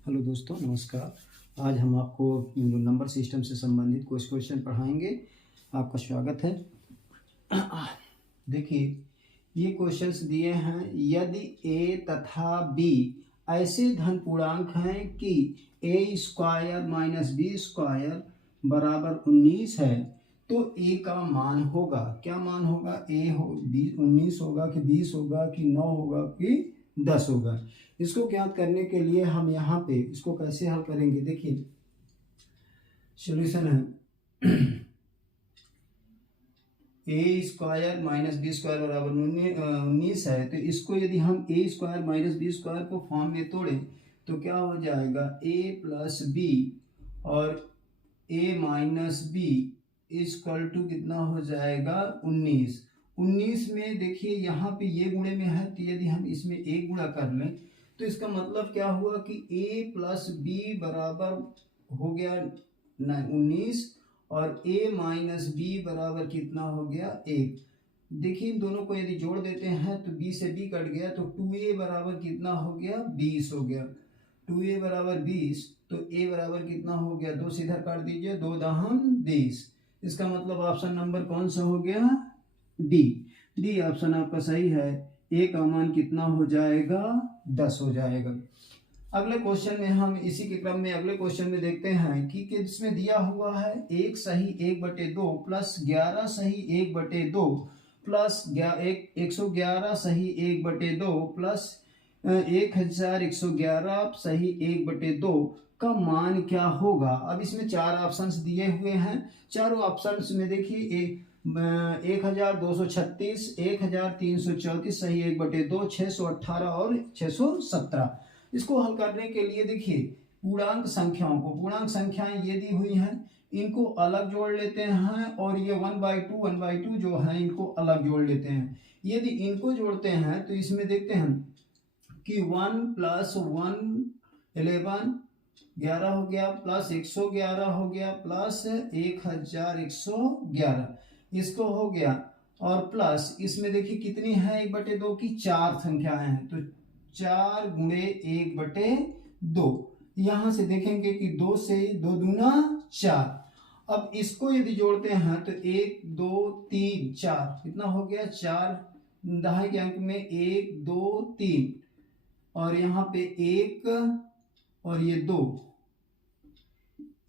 Hello दोस्तों, नमस्कार। आज हम आपको नंबर सिस्टम से संबंधित कुछ क्वेश्चन पढ़ाएंगे। आपका स्वागत है। देखिए, ये क्वेश्चंस दिए हैं। यदि a तथा b ऐसे धन पूर्णांक हैं कि a square minus B square बराबर 19 है, तो a का मान होगा। क्या मान होगा? a हो 19 होगा कि 20 होगा कि 9 होगा कि 10 होगा। इसको ज्ञात करने के लिए हम यहाँ पे इसको कैसे हल करेंगे? देखिए, सॉल्यूशन है ए स्क्वायर माइनस बी स्क्वायर बराबर 19 है, तो इसको यदि हम ए स्क्वायर माइनस बी स्क्वायर को फॉर्म में तोड़ें तो क्या हो जाएगा? ए प्लस बी और ए माइनस बी इक्वल टू कितना हो जाएगा? 19। 19 में देखिए यहाँ पे ये गुणे में है, तो यदि हम इसमें एक गुणा कर लें तो इसका मतलब क्या हुआ कि a प्लस बी बराबर हो गया 19 और a माइनस बी बराबर कितना हो गया? 1। देखिए, इन दोनों को यदि जोड़ देते हैं तो b से b कट गया, तो 2a बराबर कितना हो गया? 20 हो गया। 2a बराबर 20, तो a बराबर कितना हो गया? 2 से इधर काट दीजिए, 2 दहम 20। इसका मतलब ऑप्शन नंबर कौन सा हो गया? डी। डी ऑप्शन आपका सही है। ए का मान कितना हो जाएगा? 10 हो जाएगा। अगले क्वेश्चन में हम इसी के क्रम में अगले क्वेश्चन में देखते हैं कि इसमें दिया हुआ है 1 सही 1/2 प्लस 11 सही 1/2 प्लस 111 सही 1/2 प्लस 1111 सही 1/2 का मान क्या होगा? अब इसमें चार ऑप्शंस दिए हुए हैं। चारों ऑप्शंस में देखिए 1236, 1334 सही 1/2, 618 और 617। इसको हल करने के लिए देखिए, पूर्णांक संख्याएं ये दी हुई हैं, इनको अलग जोड़ लेते हैं और ये 1/2 जो है इनको अलग जोड़ लेते हैं। यदि इनको जोड़ते हैं तो इसमें देखते हैं कि 1 + 1 11 11 हो गया, प्लस 111 हो गया, प्लस 1111 इसको हो गया, और प्लस इसमें देखिए कितनी है 1/2 की? 4 संख्याएं हैं, तो 4 गुणे 1/2। यहां से देखेंगे कि 2 से 2 दूना 4। अब इसको यदि जोड़ते हैं तो 1 2 3 4 कितना हो गया? 4 दहाई के अंक में 1 2 3 और यहाँ पे 1 और ये 2,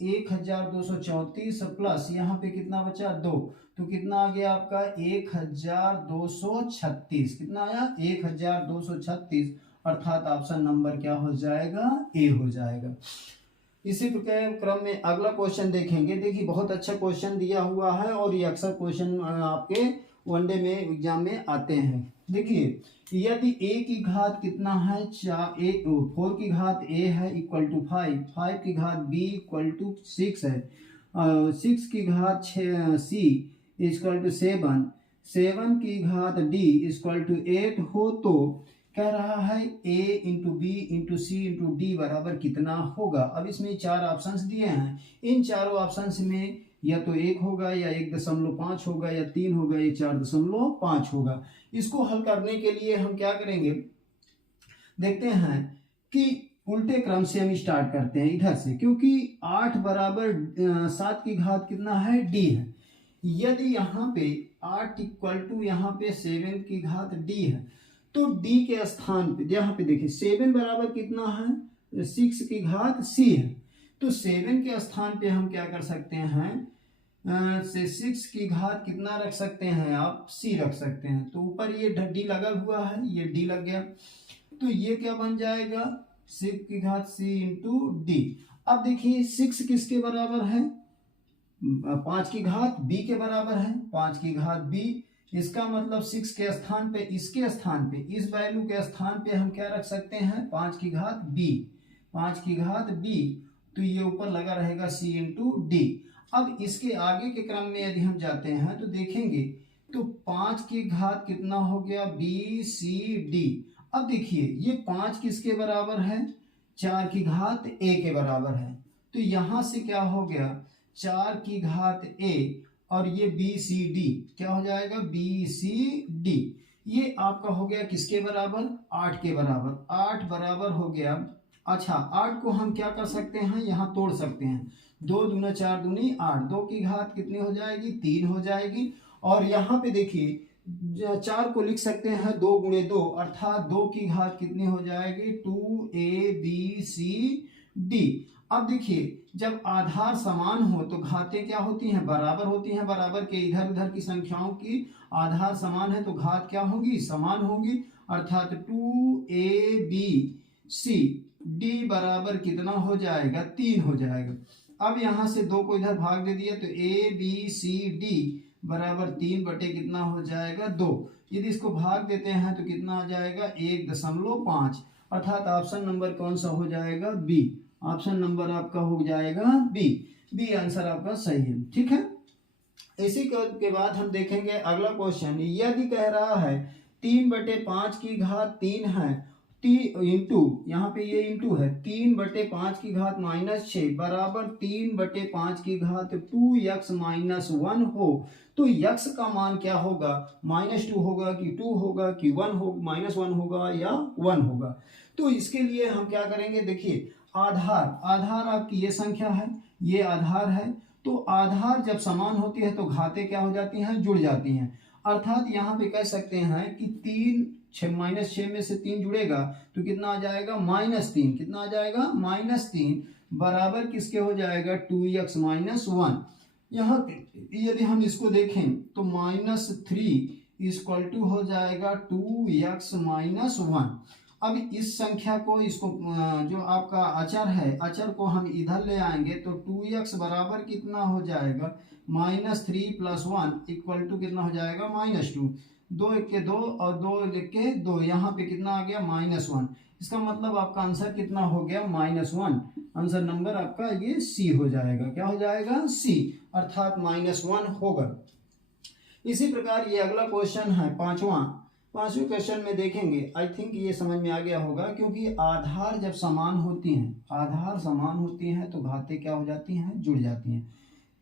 1234 प्लस यहाँ पे कितना बचा? 2, तो कितना आ गया आपका? 1236। कितना आया? 1236, अर्थात ऑप्शन नंबर क्या हो जाएगा? ए हो जाएगा। इसी क्रम में अगला क्वेश्चन देखेंगे। देखिए, बहुत अच्छा क्वेश्चन दिया हुआ है और ये अक्सर क्वेश्चन आपके वनडे में एग्जाम में आते हैं। देखिए, यदि a की घात कितना है? 4 की घात a है इक्वल टू 5, 5 की घात b इक्वल टू 6 है, 6 की घात c इक्वल टू 7, 7 की घात d इक्वल टू 8 हो, तो कह रहा है a into B into C into D बराबर कितना होगा? अब इसमें चार ऑप्शंस दिए हैं। इन चारों ऑप्शंस में या तो 1 होगा या 1.5 होगा या 3 होगा या 4.5 होगा। इसको हल करने के लिए हम क्या करेंगे? देखते हैं कि उल्टे क्रम से हम स्टार्ट करते हैं इधर से, क्योंकि 8 बराबर 7 की घात कितना है? डी है। यदि यहाँ पे 8 इक्वल टू यहाँ पे 7 की घात डी है, तो डी के स्थान पे यहाँ पे देखिए 7 बराबर कितना है? 6 की घात सी है, तो 7 के स्थान पे हम क्या कर सकते हैं? से 6 की घात कितना रख सकते हैं आप? सी रख सकते हैं। तो ऊपर ये डी लगा हुआ है, ये डी लग गया, तो ये क्या बन जाएगा? 6 की घात सी इंटू डी। अब देखिए 6 किसके बराबर है? 5 की घात बी के बराबर है। 5 की घात बी, इसका मतलब 6 के स्थान पे, इसके स्थान पे, इस वैल्यू के स्थान पे हम क्या रख सकते हैं? 5 की घात बी, 5 की घात बी, तो ये ऊपर लगा रहेगा सी इंटू डी। अब इसके आगे के क्रम में यदि हम जाते हैं तो देखेंगे तो 5 की घात कितना हो गया? B C D. अब देखिए ये 5 किसके बराबर है? 4 की घात ए के बराबर है, तो यहां से क्या हो गया? 4 की घात ए और ये बी सी डी क्या हो जाएगा? B C D. ये आपका हो गया किसके बराबर? 8 के बराबर। 8 बराबर हो गया अच्छा 8 को हम क्या कर सकते हैं, यहाँ तोड़ सकते हैं। 2 दूना 4 दूनी 8, 2 की घात कितनी हो जाएगी, 3 हो जाएगी। और यहाँ पे देखिए 4 को लिख सकते हैं 2 गुणे 2, अर्थात 2 की घात कितनी हो जाएगी, 2abcd। अब देखिए जब आधार समान हो तो घातें क्या होती हैं, बराबर होती हैं। बराबर के इधर उधर की संख्याओं की आधार समान है तो घात क्या होगी, समान होगी। अर्थात 2abcd बराबर कितना हो जाएगा, 3 हो जाएगा। अब यहां से 2 को इधर भाग दे दिया तो abcd बराबर 3 बटे कितना हो जाएगा, 2। यदि इसको भाग देते हैं तो कितना आ जाएगा, 1.5। अर्थात ऑप्शन नंबर कौन सा हो जाएगा, बी। ऑप्शन नंबर आपका हो जाएगा बी। बी आंसर आपका सही है। ठीक है, इसी के बाद हम देखेंगे अगला क्वेश्चन। यदि कह रहा है 3/5 की घात 3 है, इंटू यहाँ पे ये इंटू है, 3/5 की घात -6 बराबर 3/5 की घात 2x - 1 हो, तो x का मान क्या होगा, -2 होगा कि 2 होगा कि 1 हो, -1 होगा या 1 होगा। तो इसके लिए हम क्या करेंगे, देखिए आधार आपकी ये संख्या है, ये आधार है। तो आधार जब समान होती है तो घातें क्या हो जाती हैं, जुड़ जाती हैं। अर्थात यहाँ पे कह सकते हैं कि 3 -6 में से 3 जुड़ेगा तो कितना आ जाएगा, -3। कितना आ जाएगा, -3 बराबर किसके हो जाएगा, 2x - 1। यहाँ यदि हम इसको देखें तो -3 हो जाएगा 2x - 1। अब इस संख्या को, इसको जो आपका अचर है, अचर को हम इधर ले आएंगे तो 2x बराबर कितना हो जाएगा, -3 + 1 कितना हो जाएगा, -2। 2 1 के 2 और 2 1 के 2, यहाँ पे कितना आ गया, -1। इसका मतलब आपका आंसर कितना हो गया, -1। आंसर नंबर आपका ये सी हो जाएगा। क्या हो जाएगा, सी, अर्थात -1 होगा। इसी प्रकार ये अगला क्वेश्चन है पांचवें क्वेश्चन में देखेंगे। आई थिंक ये समझ में आ गया होगा, क्योंकि आधार जब समान होती हैं तो घातें क्या हो जाती हैं, जुड़ जाती हैं।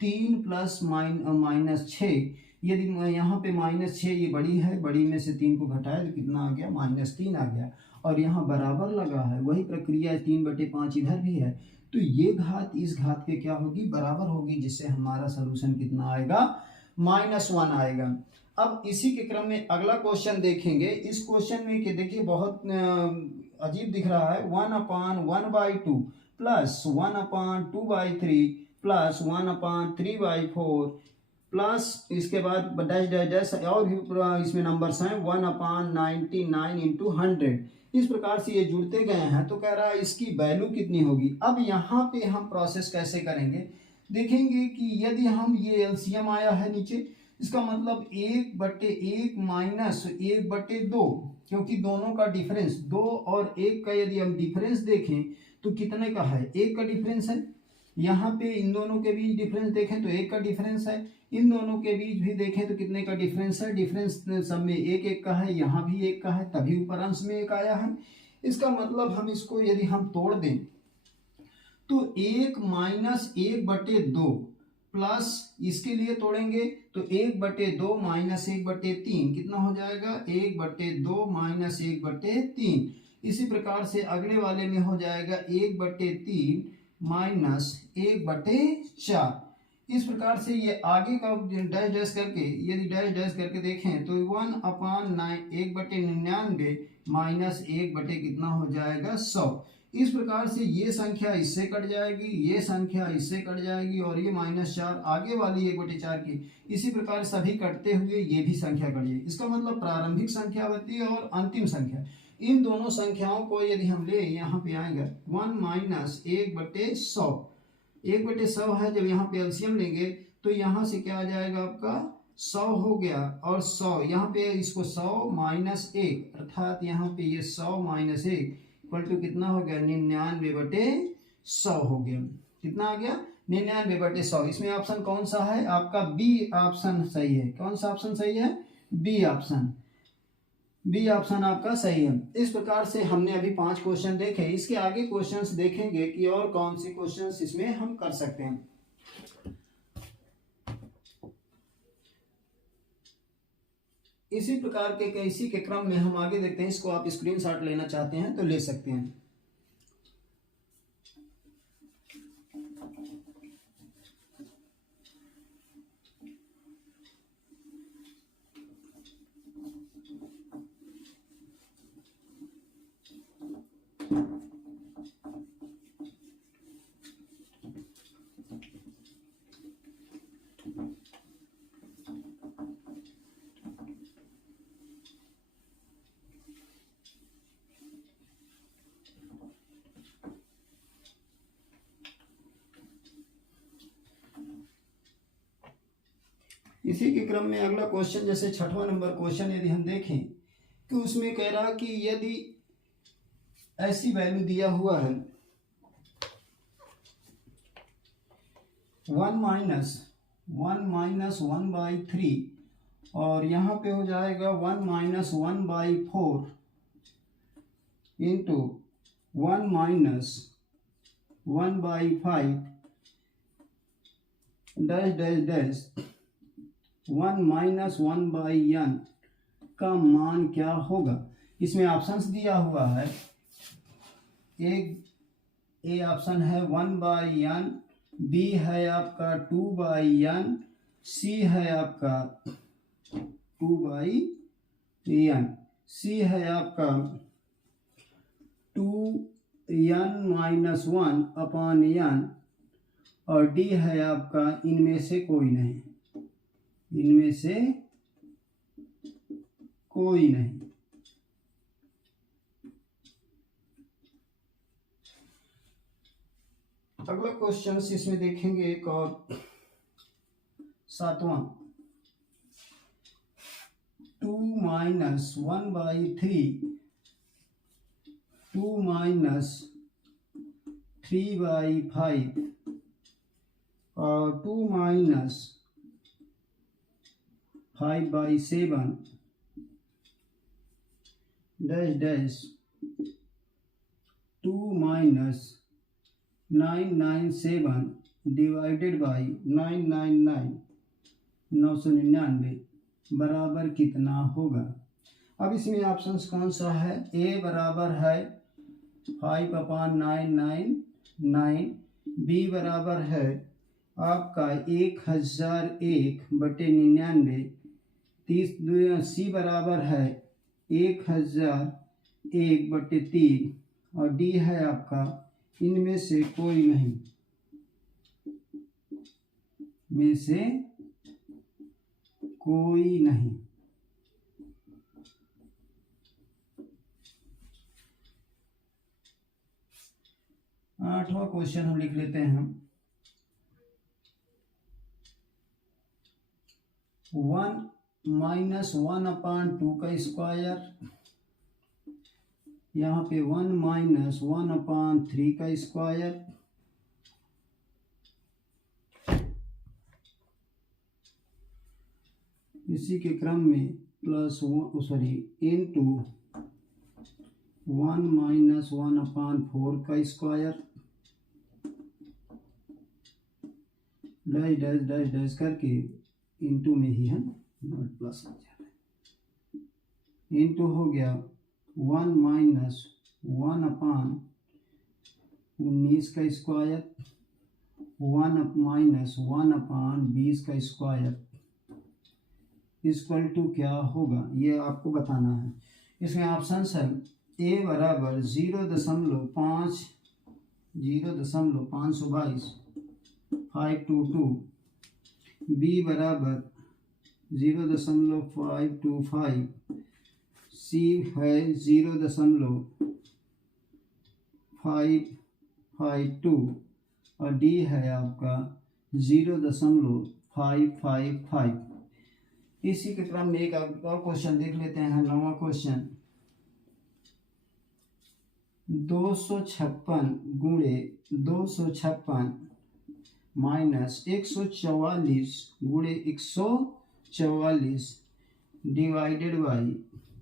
3 + -6, यदि यहाँ पे -6 ये बड़ी है, बड़ी में से 3 को घटाए तो कितना आ गया, -3 आ गया। और यहाँ बराबर लगा है, वही प्रक्रिया 3/5 इधर भी है। तो ये घात इस घात के क्या होगी, बराबर होगी, जिससे हमारा सलूशन कितना आएगा, -1 आएगा। अब इसी के क्रम में अगला क्वेश्चन देखेंगे। इस क्वेश्चन में कि देखिए बहुत अजीब दिख रहा है, 1/1/2 प्लस 1/2/3 प्लस 1/3/4 प्लस इसके बाद डैश डैश डैश और भी इसमें नंबर्स हैं, 1/99 × 100। इस प्रकार से ये जुड़ते गए हैं। तो कह रहा है इसकी वैल्यू कितनी होगी। अब यहाँ पे हम प्रोसेस कैसे करेंगे, देखेंगे कि यदि हम ये एलसीएम आया है नीचे, इसका मतलब 1/1 माइनस 1/2, क्योंकि दोनों का डिफरेंस 2 और 1 का यदि हम डिफरेंस देखें तो कितने का है, 1 का डिफरेंस है। यहाँ पे इन दोनों के बीच डिफरेंस देखें तो 1 का डिफरेंस है, इन दोनों के बीच भी देखें तो कितने का डिफरेंस है, डिफरेंस सब में 1 का है, यहाँ भी 1 का है, तभी ऊपर अंश में 1 आया है। इसका मतलब हम इसको यदि हम तोड़ दें तो 1 - 1/2 प्लस इसके लिए तोड़ेंगे तो 1/2 माइनस 1/3 कितना हो जाएगा, 1/2 माइनस 1/3। इसी प्रकार से अगले वाले में हो जाएगा 1/3 माइनस 1/4। इस प्रकार से ये आगे का डैश डैश करके, यदि डैश डैश करके देखें तो 1/99 माइनस 1 कितना हो जाएगा, 100। इस प्रकार से ये संख्या इससे कट जाएगी, ये संख्या इससे कट जाएगी और ये -4 आगे वाली 1/4 की। इसी प्रकार सभी कटते हुए ये भी संख्या कट जाएगी। इसका मतलब प्रारंभिक संख्या होती है और अंतिम संख्या, इन दोनों संख्याओं को यदि हम ले, यहाँ पे आएगा 1 - 1/100। 1/100 है, जब यहाँ पे एलसीएम लेंगे तो यहाँ से क्या आ जाएगा आपका 100 हो गया, और 100 यहाँ पे इसको 100 - 1, अर्थात यहाँ पे ये 100 - 1 कितना हो गया, 99/100 हो गया। कितना आ गया, 99/100। इसमें ऑप्शन कौन सा है आपका, बी ऑप्शन सही है। कौन सा ऑप्शन सही है, बी ऑप्शन, बी ऑप्शन आपका सही है। इस प्रकार से हमने अभी 5 क्वेश्चन देखे। इसके आगे क्वेश्चंस देखेंगे कि और कौन से क्वेश्चंस इसमें हम कर सकते हैं। इसी प्रकार के इसी के क्रम में हम आगे देखते हैं। इसको आप स्क्रीनशॉट लेना चाहते हैं तो ले सकते हैं। इसी के क्रम में अगला क्वेश्चन, जैसे 6वां नंबर क्वेश्चन यदि हम देखें कि उसमें कह रहा कि यदि ऐसी वैल्यू दिया हुआ है 1-1/3 और यहाँ पे हो जाएगा 1-1/4 into 1-1/5 dash dash dash 1-1/n का मान क्या होगा। इसमें ऑप्शंस दिया हुआ है, ए ऑप्शन है 1/n, बी है आपका 2/n, सी है आपका 2/n, सी है आपका 2n-1/n और डी है आपका इनमें से कोई नहीं, इनमें से कोई नहीं। अगला क्वेश्चन इसमें देखेंगे एक और 7वां, 2-1/3 2-3/5 और 2-5/7 डैश डैश 2-997 डिवाइडेड बाई 999 बराबर कितना होगा। अब इसमें ऑप्शंस कौन सा है, ए बराबर है 5/999, बी बराबर है आपका 1001/99, सी बराबर है 1001/3 और डी है आपका इनमें से कोई नहीं, में से कोई नहीं। आठवां क्वेश्चन हम लिख लेते हैं, 1-1/2 का स्क्वायर, यहाँ पे 1-1/3 का स्क्वायर, इसी के क्रम में इंटू 1-1/4 का square dash dash dash dash करके इंटू में ही है नॉट प्लस आ जाता है, इंटू हो गया 1-1/19 का स्क्वायर, 1-1/20 का स्क्वायर इक्वल टू क्या होगा, ये आपको बताना है। इसमें ऑप्शंस है, ए बराबर 0.522 522, बी बराबर 0.525, सी है 0.552 और डी है आपका 0.555। इसी के क्रम में एक और क्वेश्चन देख लेते हैं, 9वां क्वेश्चन, 256 माइनस 144 डिवाइडेड बाई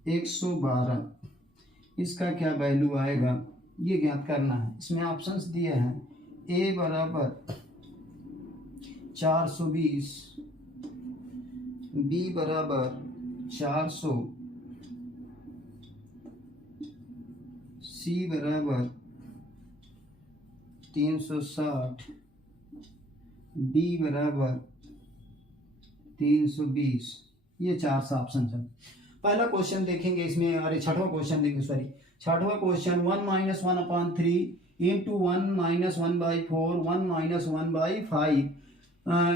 112, इसका क्या वैल्यू आएगा ये ज्ञात करना है। इसमें ऑप्शंस दिए हैं, ए बराबर 420, बी बराबर 400, सी बराबर 360, डी बराबर 320। ये 4 ऑप्शन है। पहला क्वेश्चन देखेंगे इसमें, अरे 6वां क्वेश्चन देखेंगे, सॉरी 6वां question, 1-1/3 into 1-1/4 1-1/5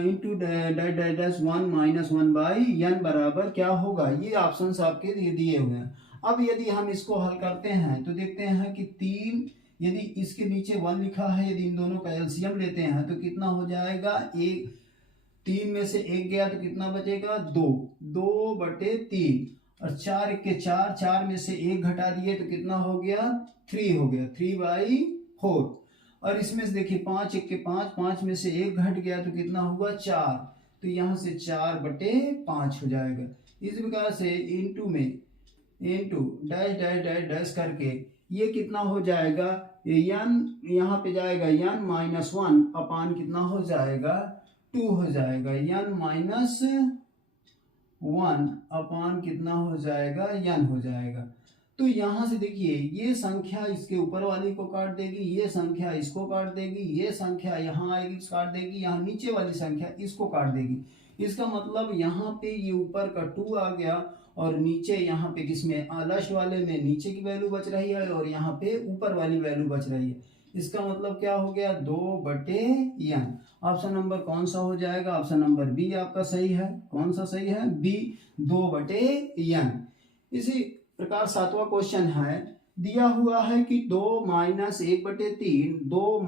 into dash 1-1/n बराबर क्या होगा। ये ऑप्शंस आपके दिए हुए हैं। अब यदि हम इसको हल करते हैं तो देखते हैं कि 3, यदि इसके नीचे 1 लिखा है, यदि इन दोनों का एलसीएम लेते हैं तो कितना हो जाएगा, 3 में से 1 गया तो कितना बचेगा 2, 2/3 और 4 के 4, 4 में से 1 घटा दिए तो कितना हो गया 3 हो गया, 3/4। और इसमें से देखिए 5 1 के 5, 5 में से 1 घट गया तो कितना हुआ 4, तो यहाँ से 4/5 हो जाएगा। इस प्रकार से into dash dash dash dash करके ये कितना हो जाएगा, n यहाँ पे जाएगा n-1 अपान कितना हो जाएगा 2 हो जाएगा, n-1 अपान कितना हो जाएगा n हो जाएगा। तो यहाँ से देखिए ये संख्या इसके ऊपर वाली को काट देगी, ये संख्या इसको काट देगी, ये संख्या यहाँ आएगी काट देगी, यहाँ नीचे वाली संख्या इसको काट देगी। इसका मतलब यहाँ पे ये ऊपर का 2 आ गया और नीचे यहाँ पे किसमें लास्ट वाले में नीचे की वैल्यू बच रही है और यहाँ पे ऊपर वाली वैल्यू बच रही है। इसका मतलब क्या हो गया 2/n। ऑप्शन नंबर कौन सा हो जाएगा, ऑप्शन नंबर बी आपका सही है। कौन सा सही है, बी 2/n। इसी प्रकार 7वां क्वेश्चन है, दिया हुआ है कि 2 - 1/3, 2 -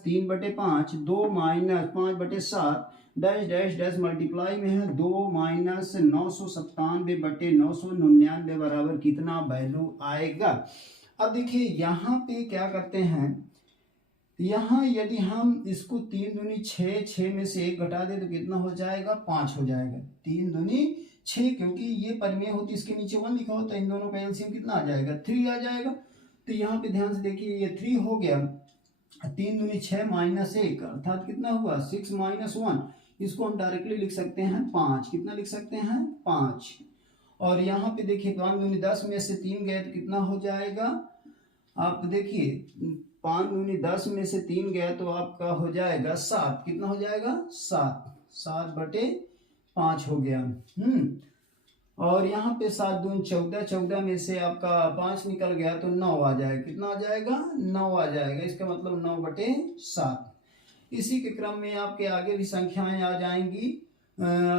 3/5, 2 - 5/7 डैश डैश डैश मल्टीप्लाई में है 2 - 997/999 बराबर कितना वैल्यू आएगा। अब देखिए यहाँ पे क्या करते हैं, यहाँ यदि हम इसको 3 दूनी 6, 6 में से 1 घटा दे तो कितना हो जाएगा 5 हो जाएगा। 3 दूनी 6, क्योंकि ये परिमेय होती इसके नीचे 1 लिखा होता है, इन दोनों का एलसीएम कितना आ जाएगा 3 आ जाएगा। तो यहाँ पे ध्यान से देखिए ये 3 हो गया, 3 दूनी 6 - 1 अर्थात कितना हुआ 6 - 1, इसको हम डायरेक्टली लिख सकते हैं 5। कितना लिख सकते हैं 5। और यहाँ पे देखिए 5 दूनी 10 में से 3 गए तो कितना हो जाएगा, आप देखिए 5 दूनी 10 में से 3 गया तो आपका हो जाएगा 7। कितना हो जाएगा 7, 7/5 हो गया। और यहाँ पे 7 दूनी 14, 14 में से आपका 5 निकल गया तो 9 आ जाएगा। कितना आ जाएगा 9 आ जाएगा। इसका मतलब 9/7। इसी के क्रम में आपके आगे भी संख्याएं आ जाएंगी।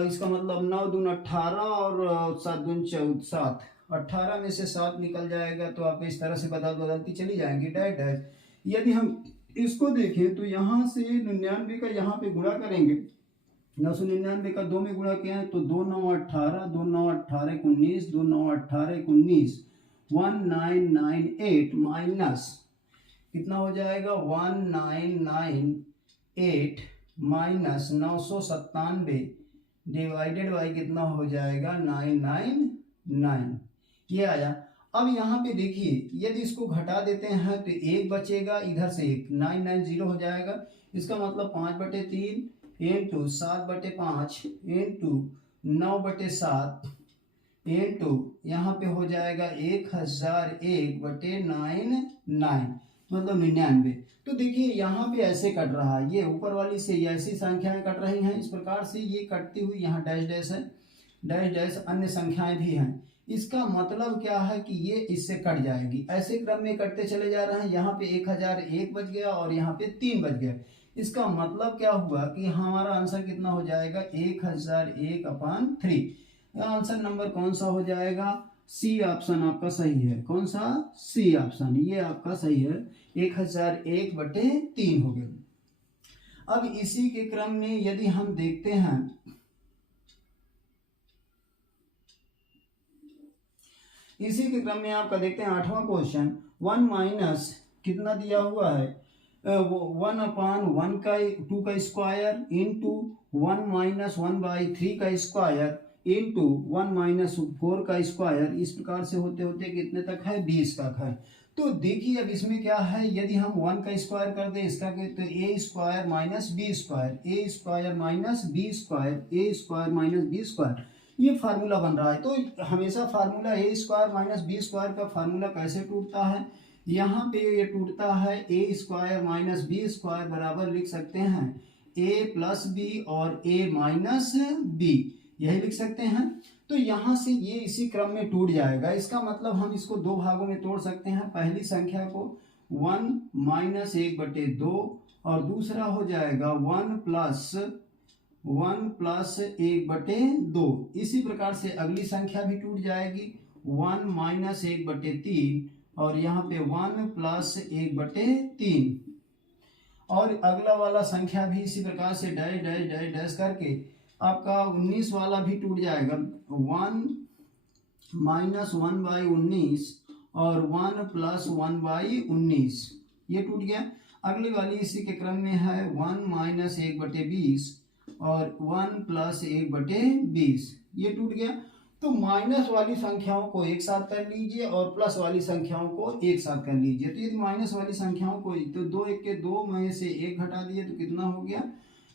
इसका मतलब 9 दूनी 18 और 7 दूनी 7, 18 में से 7 निकल जाएगा तो आप इस तरह से बदलती चली जाएंगी डैश डैश। यदि हम इसको देखें तो यहाँ से 99 का यहाँ पे गुणा करेंगे, 999 का 2 में गुणा किया है तो 2 9 18, 2 9 18 19, 2 9 18 19, 1998 माइनस कितना हो जाएगा 1998 माइनस 997 डिवाइडेड बाई कितना हो जाएगा 999, ये आया। अब यहाँ पे देखिए यदि इसको घटा देते हैं तो 1 बचेगा, इधर से 1 990 हो जाएगा। इसका मतलब 5/3 इंटू 7/5 इंटू 9/7 इंटू यहाँ पे हो जाएगा 1001/99 मतलब 99। तो देखिए यहाँ पे ऐसे कट रहा है, ये ऊपर वाली से ऐसी संख्याएं कट रही हैं, इस प्रकार से ये कटती हुई यहाँ डैश डैश है, डैश डैश अन्य संख्याएं भी हैं। इसका मतलब क्या है कि ये इससे कट जाएगी, ऐसे क्रम में कटते चले जा रहे हैं। यहाँ पे 1001 बच गया और यहाँ पे 3 बच गया। इसका मतलब क्या हुआ कि हमारा आंसर कितना हो जाएगा 1001/3। आंसर नंबर कौन सा हो जाएगा, सी ऑप्शन आपका सही है। कौन सा, सी ऑप्शन, ये आपका सही है। 1001/3 हो गया। अब इसी के क्रम में यदि हम देखते हैं, इसी के क्रम में आपका देखते हैं 8वां क्वेश्चन। 1 माइनस कितना दिया हुआ है 1/1 का 2 का स्क्वायर इंटू 1 - 1/3 का स्क्वायर इंटू 1 - 4 का स्क्वायर। इस प्रकार से होते होते कितने तक है 20 तक है। तो देखिए अब इसमें क्या है, यदि हम 1 का स्क्वायर कर दें इसका तो a square minus B square, a square minus B square, a square minus B square, ये फार्मूला बन रहा है। तो हमेशा formula a square minus B square का फार्मूला कैसे टूटता है, यहाँ पे ये टूटता है a square minus B square बराबर लिख सकते हैं a प्लस बी और a माइनस बी, यही लिख सकते हैं। तो यहाँ से ये इसी क्रम में टूट जाएगा। इसका मतलब हम इसको 2 भागों में तोड़ सकते हैं। पहली संख्या को 1 - 1/2 और दूसरा हो जाएगा 1 + 1/2। इसी प्रकार से अगली संख्या भी टूट जाएगी 1 - 1/3 और यहाँ पे 1 + 1/3 और अगला वाला संख्या भी इसी प्रकार से डैश डैश डैश डैश करके आपका 19 वाला भी टूट जाएगा, 1 माइनस 1/19 और 1 प्लस 1/19 ये टूट गया। अगली वाली इसी के क्रम में है 1 माइनस 1/20 और 1 प्लस 1/20 ये टूट गया। तो माइनस वाली संख्याओं को एक साथ कर लीजिए और प्लस वाली संख्याओं को एक साथ कर लीजिए। तो यदि माइनस वाली संख्याओं को तो 2 1 के 2 में से 1 घटा दिए तो कितना हो गया,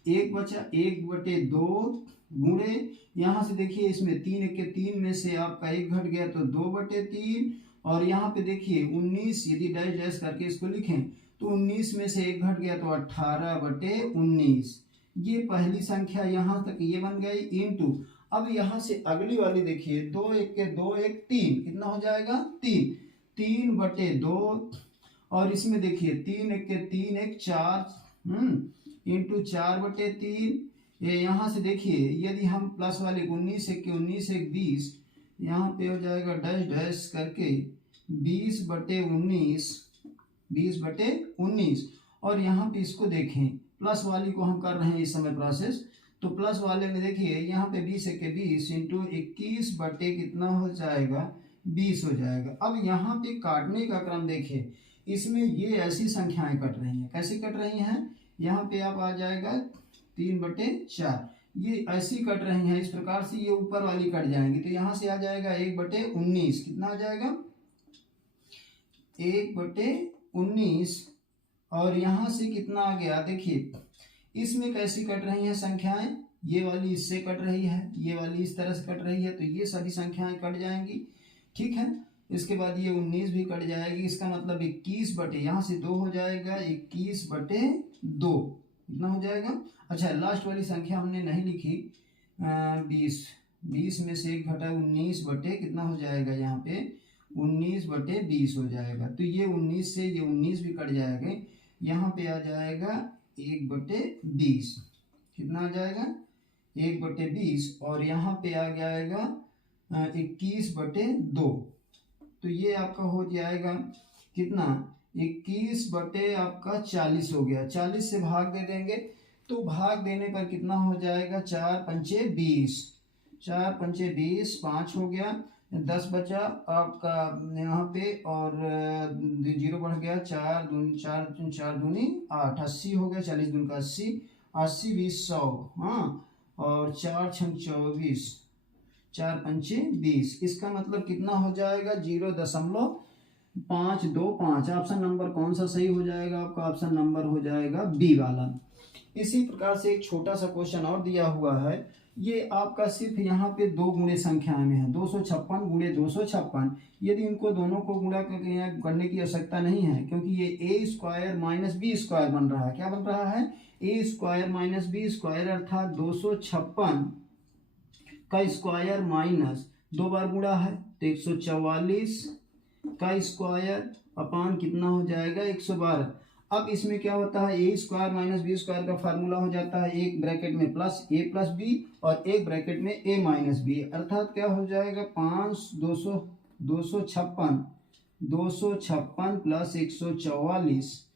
1 बचा, 1/2 गुणे यहाँ से देखिए इसमें 3 1 के 3 में से आपका 1 घट गया तो 2/3 और यहाँ पे देखिए 19 यदि डैश डैश करके इसको लिखें तो 19 में से 1 घट गया तो 18/19 ये पहली संख्या यहाँ तक ये बन गई। इनटू अब यहाँ से अगली वाली देखिए 2 1 के 2 1 3 कितना हो जाएगा 3 3/2 और इसमें देखिए 3 1 के 3 1 4 इंटू 4/3 ये यहाँ से देखिए यदि हम प्लस वाले 19 1 के 19 1 20 यहाँ पे हो जाएगा डैश डैश करके 20/19 और यहाँ पे इसको देखें प्लस वाली को हम कर रहे हैं इस समय प्रोसेस। तो प्लस वाले में देखिए यहाँ पे 20 1 के 20 इंटू 21 बटे कितना हो जाएगा 20 हो जाएगा। अब यहाँ पे काटने का क्रम देखिए, इसमें ये ऐसी संख्याएं कट रही हैं, कैसे कट रही हैं, यहाँ पे आप आ जाएगा 3/4 ये ऐसी कट रही हैं। इस प्रकार से ये ऊपर वाली कट जाएंगी तो यहाँ से आ जाएगा 1/19 कितना आ जाएगा 1/19 और यहाँ से कितना आ गया देखिए इसमें कैसी कट रही हैं संख्याएं, ये वाली इससे कट रही है, ये वाली इस तरह से कट रही है तो ये सभी संख्याएं कट जाएंगी। ठीक है, इसके बाद ये 19 भी कट जाएगी। इसका मतलब 21 बटे यहाँ से 2 हो जाएगा 21/2 कितना हो जाएगा। अच्छा लास्ट वाली संख्या हमने नहीं लिखी 20 में से 1 घटा 19 बटे कितना हो जाएगा यहाँ पे 19/20 हो जाएगा। तो ये 19 से ये 19 भी कट जाएगा, यहाँ पे आ जाएगा 1/20 कितना आ जाएगा 1/20 और यहाँ पे आ जाएगा 21/2 तो ये आपका हो जाएगा कितना 21 बटे आपका 40 हो गया। 40 से भाग दे देंगे तो भाग देने पर कितना हो जाएगा 4 पंचे 20 4 पंचे 20 5 हो गया 10 बचा आपका यहाँ पे और 0 बढ़ गया 4 दूनी 8 80 हो गया 40 दूनी का 80 80 20 100 हाँ और 4 6 24 4 पंचे 20 इसका मतलब कितना हो जाएगा 0.525। ऑप्शन नंबर कौन सा सही हो जाएगा आपका, ऑप्शन नंबर हो जाएगा बी वाला। इसी प्रकार से एक छोटा सा क्वेश्चन और दिया हुआ है, ये आपका सिर्फ यहाँ पे 2 गुणे संख्याएं में है 256 गुणे 256। यदि इनको दोनों को गुणा करने की आवश्यकता नहीं है क्योंकि ये a square minus B square बन रहा है। क्या बन रहा है a square minus B square अर्थात 256 का स्क्वायर माइनस 2 बार गुणा है तो 144 का स्क्वायर अपान कितना हो जाएगा 112। अब इसमें क्या होता है ए स्क्वायर माइनस बी स्क्वायर का फार्मूला हो जाता है एक ब्रैकेट में प्लस ए प्लस बी और एक ब्रैकेट में ए माइनस बी अर्थात क्या हो जाएगा 256 प्लस 144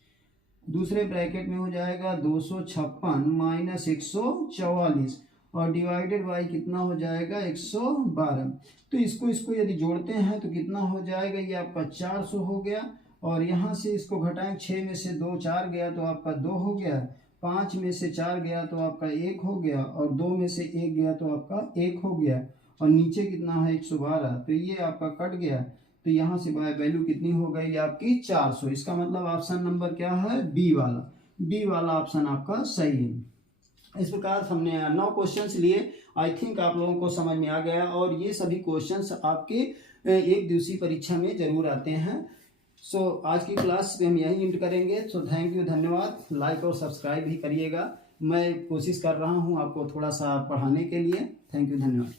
दूसरे ब्रैकेट में हो जाएगा 256 माइनस 144 और डिवाइडेड बाई कितना हो जाएगा 112। तो इसको यदि जोड़ते हैं तो कितना हो जाएगा ये आपका 400 हो गया और यहाँ से इसको घटाएं 6 में से 2 4 गया तो आपका 2 हो गया, 5 में से 4 गया तो आपका 1 हो गया और 2 में से 1 गया तो आपका 1 हो गया और नीचे कितना है 112 तो ये आपका कट गया। तो यहाँ से वैल्यू कितनी हो गई आपकी 400। इसका मतलब ऑप्शन नंबर क्या है बी वाला ऑप्शन आपका सही है। इस प्रकार हमने 9 क्वेश्चंस लिए। आई थिंक आप लोगों को समझ में आ गया और ये सभी क्वेश्चंस आपके एक दिवसीय परीक्षा में जरूर आते हैं। सो आज की क्लास पे हम यही एंड करेंगे। सो थैंक यू, धन्यवाद। लाइक और सब्सक्राइब भी करिएगा, मैं कोशिश कर रहा हूँ आपको थोड़ा सा पढ़ाने के लिए। थैंक यू, धन्यवाद।